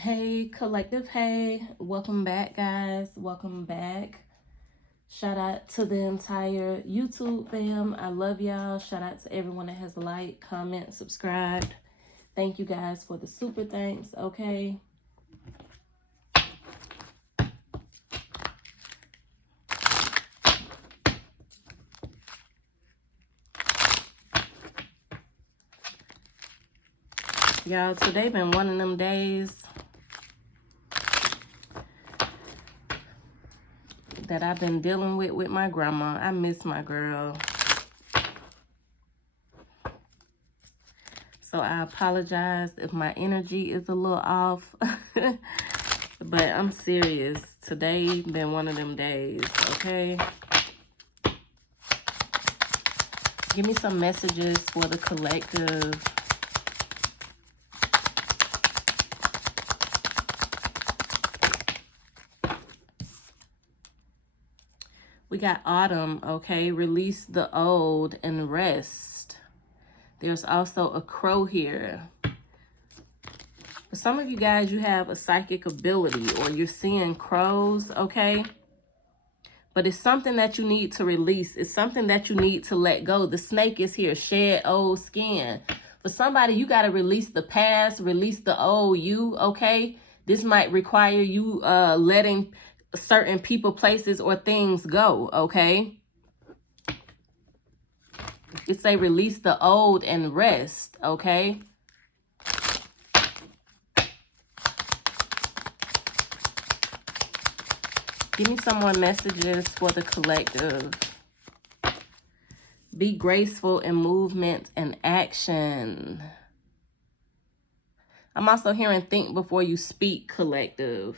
Hey, collective. Hey, welcome back, guys. Welcome back. Shout out to the entire YouTube fam. I love y'all. Shout out to everyone that has liked, comment, subscribed. Thank you guys for the super thanks. Okay. Y'all, today been one of them days that I've been dealing with my grandma. I miss my girl. So I apologize if my energy is a little off. But I'm serious. Today been one of them days, okay? Give me some messages for the collective. We got autumn, okay? Release the old and rest. There's also a crow here. For some of you guys, you have a psychic ability or you're seeing crows, okay? But it's something that you need to release. It's something that you need to let go. The snake is here, shed old skin. For somebody, you got to release the past, release the old you, okay? This might require you letting certain people, places, or things go, okay? It say release the old and rest, okay? Give me some more messages for the collective. Be graceful in movement and action. I'm also hearing think before you speak, collective.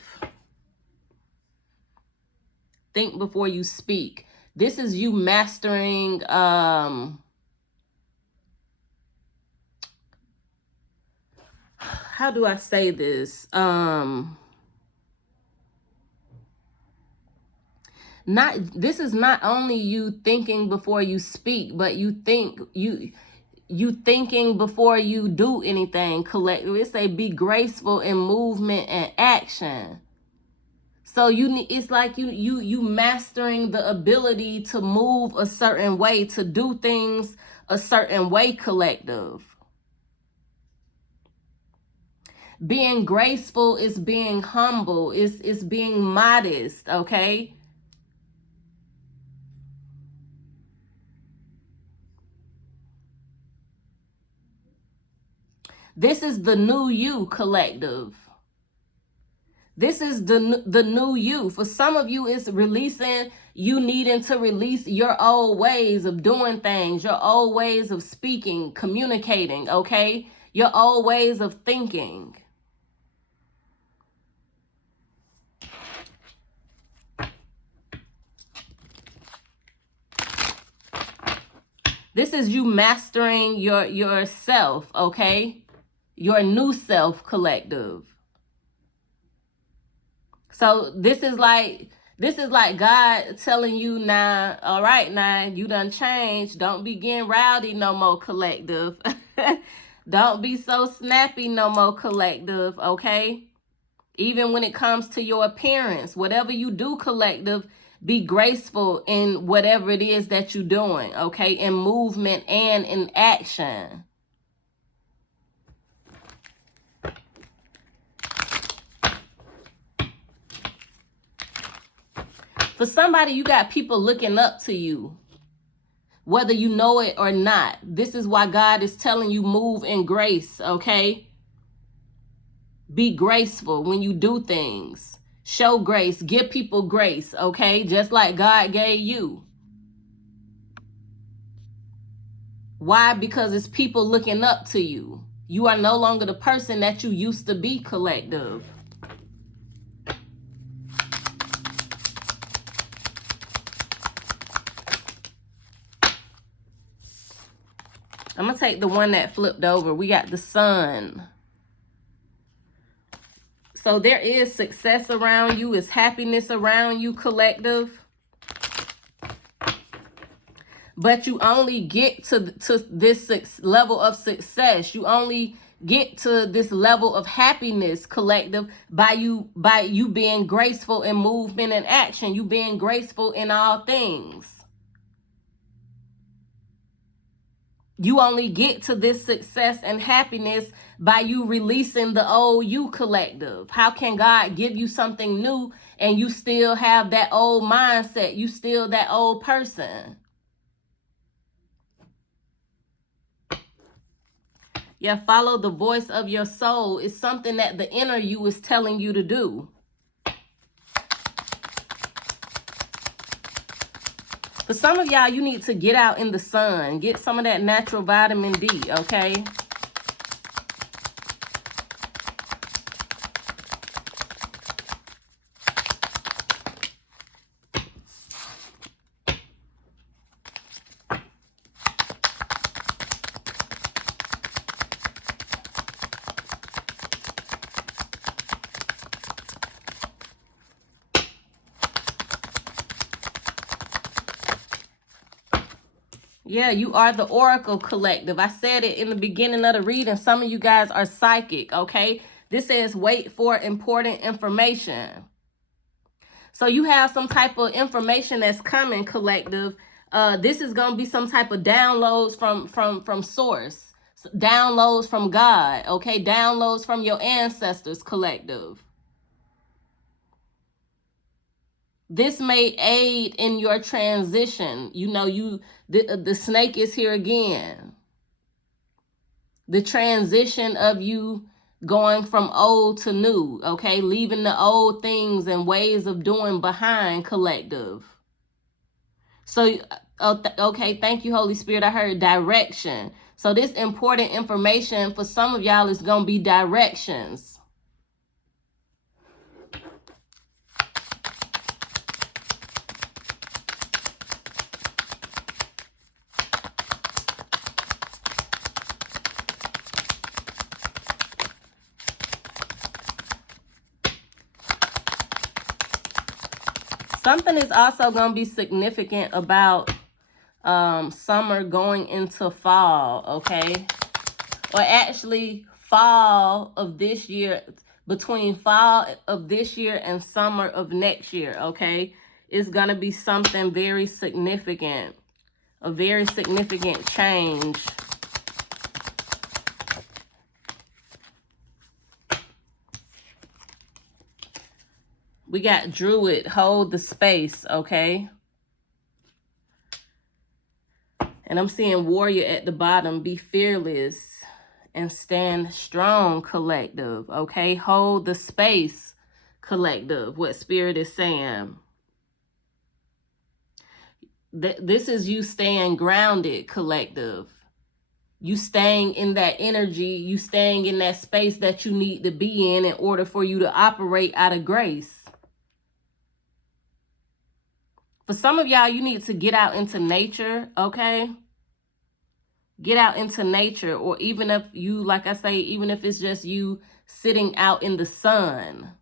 Think before you speak. This is you mastering, how do I say this? This is not only you thinking before you speak, but you thinking before you do anything, collective. It say be graceful in movement and action. So it's like you mastering the ability to move a certain way, to do things a certain way, collective. Being graceful is being humble, is being modest, okay? This is the new you, collective. This is the new you. For some of you, it's releasing, you needing to release your old ways of doing things, your old ways of speaking, communicating, okay? Your old ways of thinking. This is you mastering yourself, okay? Your new self, collective. So this is like God telling you now, all right, now you done changed. Don't be getting rowdy no more, collective. Don't be so snappy no more, collective, okay? Even when it comes to your appearance, whatever you do, collective, be graceful in whatever it is that you're doing, okay? In movement and in action. For somebody, you got people looking up to you, whether you know it or not. This is why God is telling you move in grace, okay? Be graceful when you do things. Show grace. Give people grace, okay? Just like God gave you. Why? Because it's people looking up to you. You are no longer the person that you used to be, collective. I'm going to take the one that flipped over. We got the sun. So there is success around you. It's happiness around you, collective. But you only get to this level of success. You only get to this level of happiness, collective, by you being graceful in movement and action, you being graceful in all things. You only get to this success and happiness by you releasing the old you, collective. How can God give you something new and you still have that old mindset? You still that old person. Yeah, follow the voice of your soul. It's something that the inner you is telling you to do. For some of y'all, you need to get out in the sun. Get some of that natural vitamin D, okay? Yeah, you are the Oracle, collective. I said it in the beginning of the reading. Some of you guys are psychic, okay? This says wait for important information. So you have some type of information that's coming, collective. This is going to be some type of downloads from source. Downloads from God, okay? Downloads from your ancestors, collective. This may aid in your transition. You know, the snake is here again. The transition of you going from old to new, okay? Leaving the old things and ways of doing behind, collective. So, okay, thank you, Holy Spirit. I heard direction. So this important information for some of y'all is going to be directions. Something is also going to be significant about summer going into fall, okay? Or actually fall of this year, between fall of this year and summer of next year, okay? It's going to be something very significant, a very significant change. We got Druid, hold the space, okay? And I'm seeing Warrior at the bottom, be fearless and stand strong, collective, okay? Hold the space, collective, what Spirit is saying. This is you staying grounded, collective. You staying in that energy, you staying in that space that you need to be in order for you to operate out of grace. For some of y'all, you need to get out into nature, okay? Get out into nature, or even if you, like I say, even if it's just you sitting out in the sun.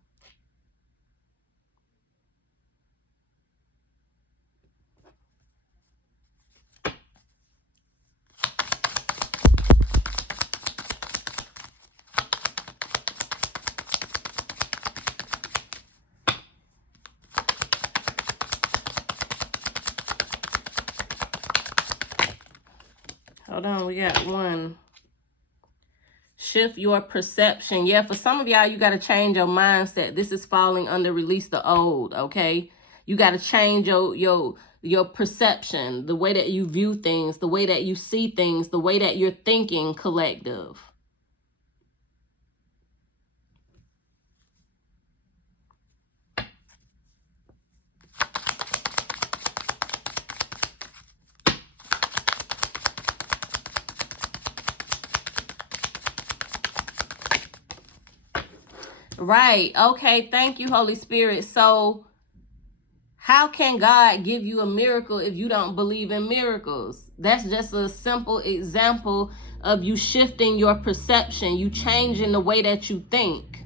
Hold on, we got one. Shift your perception. Yeah, for some of y'all, you got to change your mindset. This is falling under release the old, okay? You got to change your perception, the way that you view things, the way that you see things, the way that you're thinking, collective. Right. Okay. Thank you, Holy Spirit. So how can God give you a miracle if you don't believe in miracles? That's just a simple example of you shifting your perception. You changing the way that you think.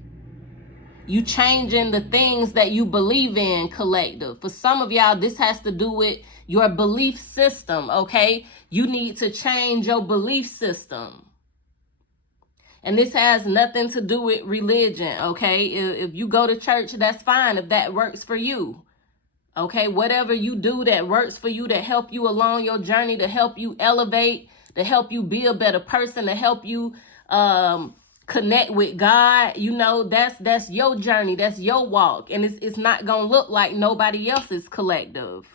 You changing the things that you believe in, collective. For some of y'all, this has to do with your belief system, okay? You need to change your belief system. And this has nothing to do with religion, okay? If you go to church, that's fine if that works for you. Okay, whatever you do that works for you, that help you along your journey, to help you elevate, to help you be a better person, to help you connect with God, you know, that's your journey, that's your walk, and it's not gonna look like nobody else's collective.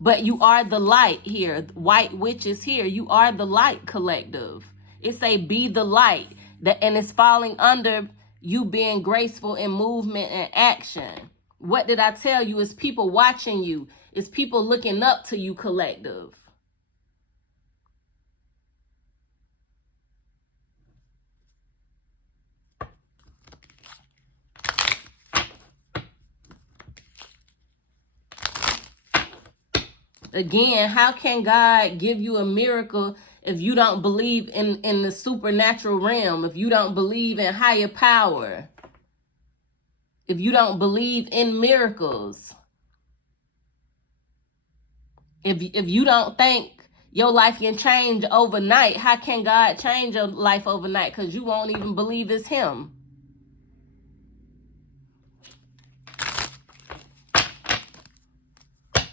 But you are the light here. White witches here. You are the light collective. It say be the light, that, and it's falling under you being graceful in movement and action. What did I tell you? It's people watching you. It's people looking up to you, collective. Again, how can God give you a miracle if you don't believe in the supernatural realm, if you don't believe in higher power, if you don't believe in miracles, if you don't think your life can change overnight, how can God change your life overnight? Because you won't even believe it's him.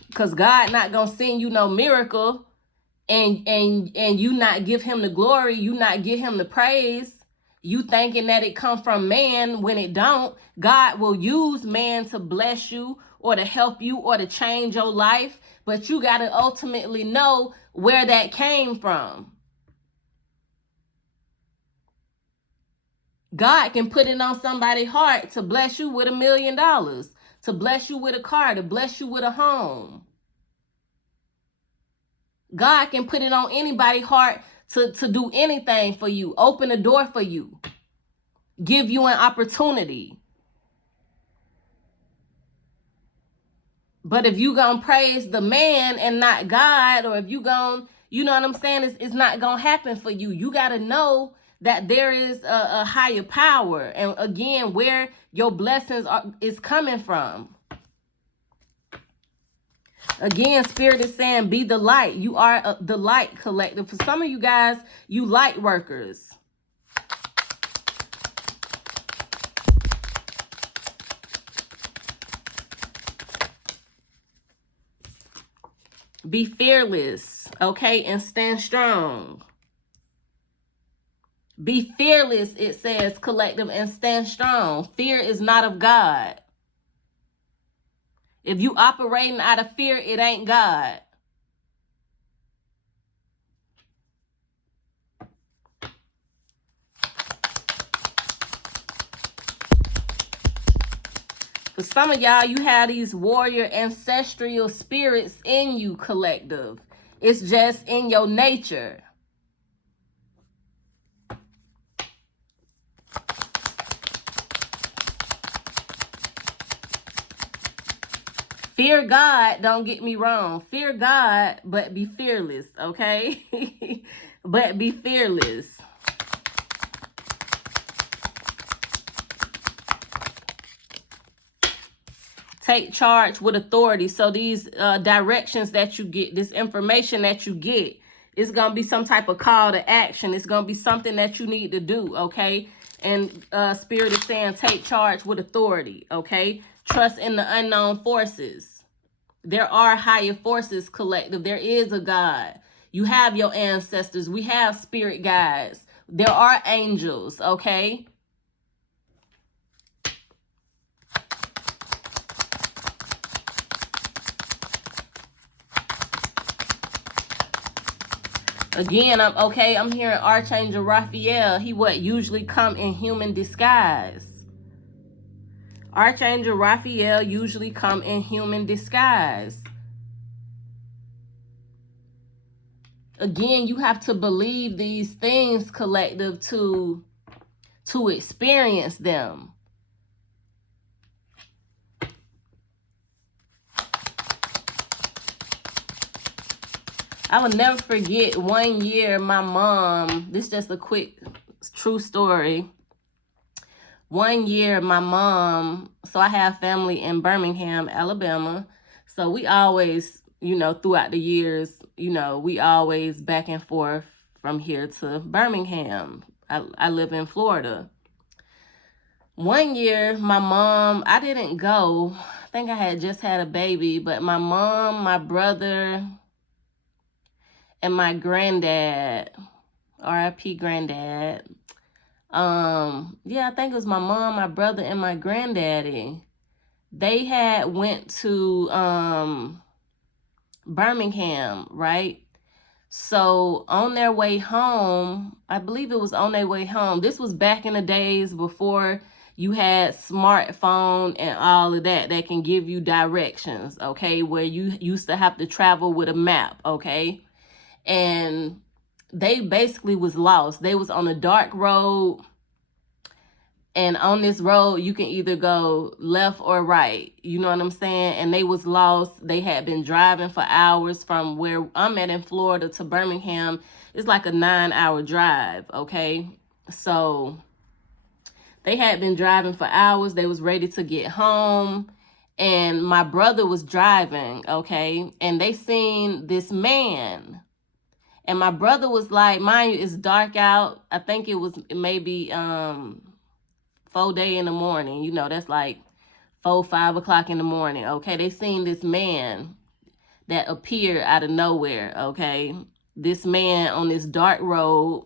Because God not going to send you no miracle and you not give him the glory, you not give him the praise, you thinking that it come from man when it don't. God will use man to bless you or to help you or to change your life, but you got to ultimately know where that came from. God can put it on somebody's heart to bless you with $1 million, to bless you with a car, to bless you with a home. God can put it on anybody's heart to do anything for you, open a door for you, give you an opportunity. But if you gonna praise the man and not God, or if you gonna, you know what I'm saying, it's not gonna happen for you. You gotta know that there is a higher power, and again, where your blessings is coming from. Again, Spirit is saying, be the light. You are the light collective. For some of you guys, you light workers. Be fearless, okay, and stand strong. Be fearless, it says, collective, and stand strong. Fear is not of God. If you operating out of fear, it ain't God. For some of y'all, you have these warrior ancestral spirits in you, collective. It's just in your nature. Fear God, don't get me wrong. Fear God, but be fearless, okay? But be fearless. Take charge with authority. So these directions that you get, this information that you get, it's going to be some type of call to action. It's going to be something that you need to do, okay? And Spirit is saying take charge with authority, okay? Trust in the unknown forces. There are higher forces, collective. There is a God. You have your ancestors. We have spirit guides. There are angels, okay? Again, I'm hearing Archangel Raphael. He usually come in human disguise. Archangel Raphael usually come in human disguise. Again, you have to believe these things, collective, to experience them. I will never forget 1 year my mom, this is just a quick true story. 1 year my mom, so I have family in Birmingham, Alabama. So we always, you know, throughout the years, you know, we always back and forth from here to Birmingham. I live in Florida. One year, my mom, I didn't go. I think I had just had a baby, but my mom, my brother, and my granddad, R.I.P. granddad. Yeah, I think it was my mom, my brother, and my granddaddy. They had went to Birmingham, right? So on their way home, I believe it was on their way home. This was back in the days before you had smartphone and all of that can give you directions, okay? Where you used to have to travel with a map, okay? And they basically was lost. They was on a dark road. And on this road, you can either go left or right. You know what I'm saying? And they was lost. They had been driving for hours from where I'm at in Florida to Birmingham. It's like a 9-hour drive, okay? So they had been driving for hours. They was ready to get home. And my brother was driving, okay? And they seen this man. And my brother was like, mind you, it's dark out. I think it was maybe 4 in the morning. You know, that's like 5 o'clock in the morning. Okay, they seen this man that appeared out of nowhere. Okay, this man on this dark road,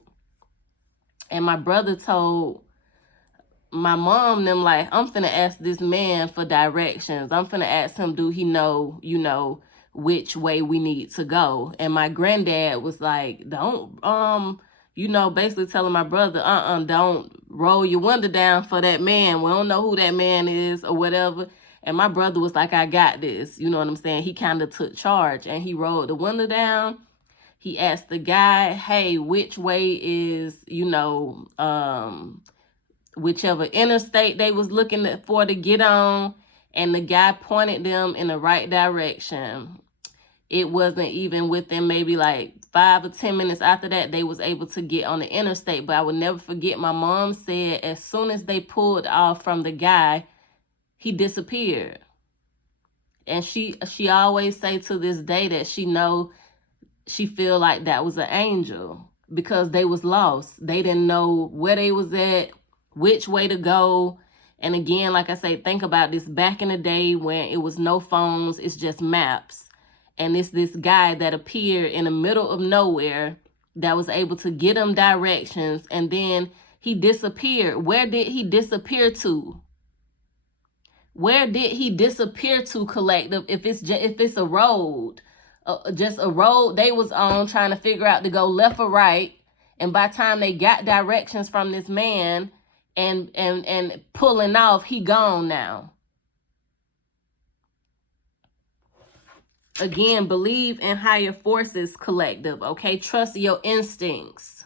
and my brother told my mom them like, I'm finna ask this man for directions. I'm finna ask him, do he know, you know, which way we need to go? And my granddad was like, don't you know, basically telling my brother, don't roll your window down for that man. We don't know who that man is or whatever. And my brother was like, I got this. You know what I'm saying? He kind of took charge and he rolled the window down. He asked the guy, hey, which way is, you know, whichever interstate they was looking for to get on. And the guy pointed them in the right direction. It wasn't even within maybe like 5 or 10 minutes after that, they was able to get on the interstate. But I would never forget, my mom said as soon as they pulled off from the guy, he disappeared. And she always say to this day that she feel like that was an angel because they was lost. They didn't know where they was at, which way to go. And again, like I say, think about this back in the day when it was no phones, it's just maps. And it's this guy that appeared in the middle of nowhere that was able to get him directions. And then he disappeared. Where did he disappear to? Where did he disappear to, collective? If it's a road, just a road they was on trying to figure out to go left or right. And by the time they got directions from this man and pulling off, he gone now. Again, believe in higher forces, collective, okay? Trust your instincts.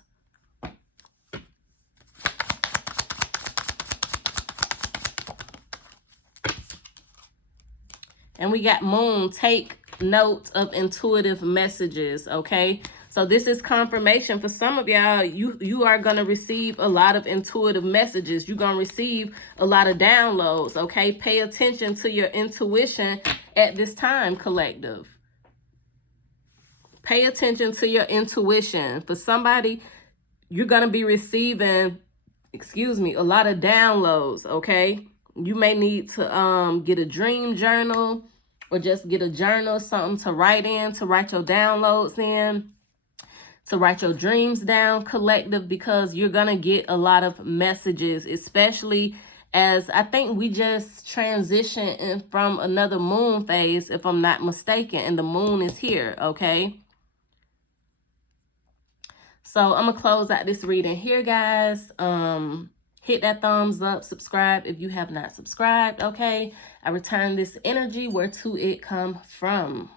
And we got Moon, take note of intuitive messages, okay? So this is confirmation for some of y'all. You are going to receive a lot of intuitive messages. You're going to receive a lot of downloads, okay? Pay attention to your intuition at this time, collective. Pay attention to your intuition. For somebody, you're going to be receiving, a lot of downloads, okay? You may need to get a dream journal or just get a journal, something to write in, to write your downloads in, to write your dreams down, collective, because you're going to get a lot of messages, especially as I think we just transitioned from another moon phase, if I'm not mistaken, and the moon is here, okay? So I'm going to close out this reading here, guys. Hit that thumbs up, subscribe if you have not subscribed, okay? I return this energy where to it come from.